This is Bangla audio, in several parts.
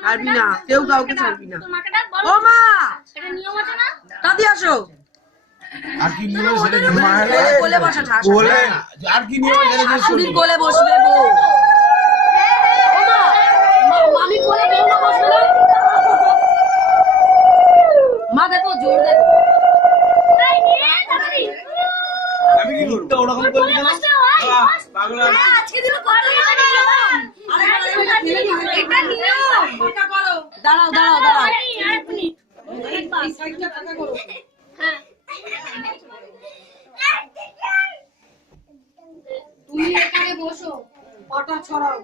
ছাড়বি না, কেউ কাউকে ছাড়বি না। ও মা, এটা নিয়ম আছে না? দাদি আসো। আর কি নিয়ম সেটা কোলে বসা ঠাস। কোলে আর কি নিয়ম সেটা শাশুড়ির কোলে বসবে বউ। ও মা, মামি কোলে বউ না বসবে না? মা দেখো জোর দেখো। আমি কি করব? ওরকম করবি না। পাগল আজকে দিন করো এটা নিয়ম। আরে এটা নিয়ম। কথা করো। দাঁড়াও দাঁড়াও দাঁড়াও। এক মিনিট। এই সাইডটা কথা করো। হ্যাঁ। তুমি এখানে বসো। পাটা ছড়াও।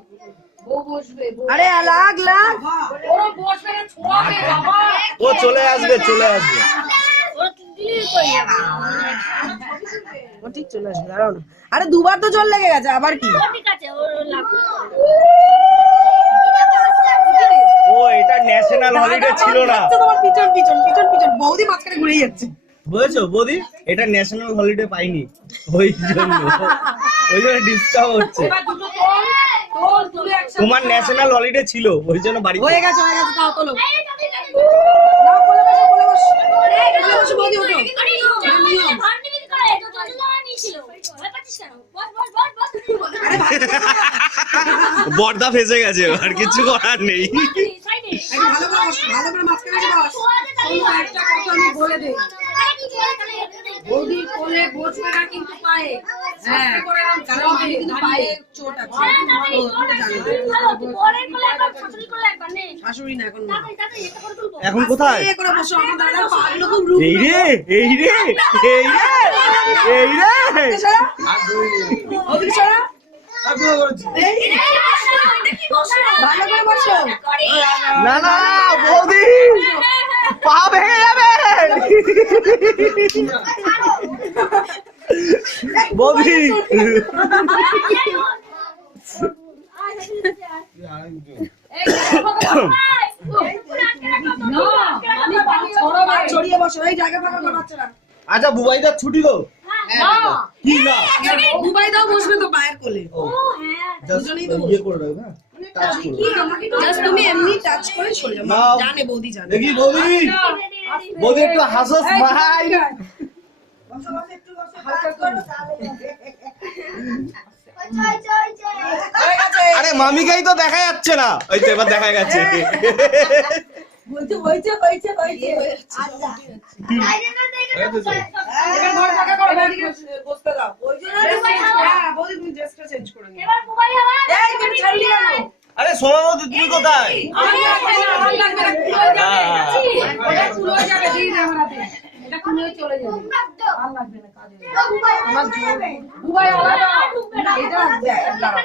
বউ বসবে। আরে লাগ লাগ। ওরা বসবে না ছড়াবে বাবা। ও চলে আসবে চলে আসবে। ওরা দিলি কই যাবে? ও ঠিক চলে আসবে দাঁড়াও না। আরে দুবার তো জল লেগে গেছে আবার কি? ঠিক আছে ওর লাগবে। ও এটা ন্যাশনাল হলিডে ছিল না। তোমার পিছন পিছন পিছন পিছন বৌদি মাঝখানে ঘুরে যাচ্ছে। বুঝেছো বৌদি? এটা ন্যাশনাল হলিডে পাইনি ওই জন্য ডিস্টার্ব হচ্ছে। তোমার ন্যাশনাল হলিডে ছিল ওই জন্য বাড়ি হয়ে গেছে তাও তোলো। নাও কোলে বসো কোলে বসো। কোলে বসো বৌদি ওঠো। বর্দা ফেসে গেছে আর কিছু করার নেই। ভালো করে মাঝখানে বস। একটা কথা আমি বলে দেই। বৌদি কোলে বসবে না কিন্তু পায়ে। হ্যাঁ কারণ কিন্তু পায়ে চোট আছে। শাশুড়ি না এখন না। এখন কোথায়? এই করে বসো আমার দাদার পাগুলো খুব রূপ। এই রে এই রে এই রে এই রে ওদিকে সরা। এই ভালো করে বসো। না না বৌদি পা ভেঙে যাবে বৌদি। ছড়িয়ে বসো এই জায়গা ফাঁকা করো বাচ্চারা। আচ্ছা বুবাইদার ছুটি তো কি না দুবাই দাও বসবে তো পায়ের কোলে। দুজনেই তো ইয়ে করে রাখবে টাচ করে জাস্ট তুমি এমনি টাচ করে সরে যাও। জানে বৌদি জানে। দেখি বৌদি বৌদি একটু হাসো স্মাইল। বসো বসো একটু বসো হালকা করো আরে মামিকেই তো দেখা যাচ্ছে না। ওই তো এবার দেখা গেছে। বলতে হইছে হইছে হইছে আচ্ছা এবার ঘর ফাঁকা করো বৌদি বসতে দাও। ওই জন্য হ্যাঁ বৌদি তুমি ড্রেসটা চেঞ্জ করে নিও। এবার মোবাইল হাওয়া এই তুমি ছাড়লি কেন? আরে সোমাবতী তুমি কোথায়? আমি আর লাগবে না খুলে যাবে দিয়ে দে আমার হাতে। এটা খুলে চলে যাবে আর লাগবে না কাজে। আমার মোবাইল হাওয়া এটা দাঁড়াও।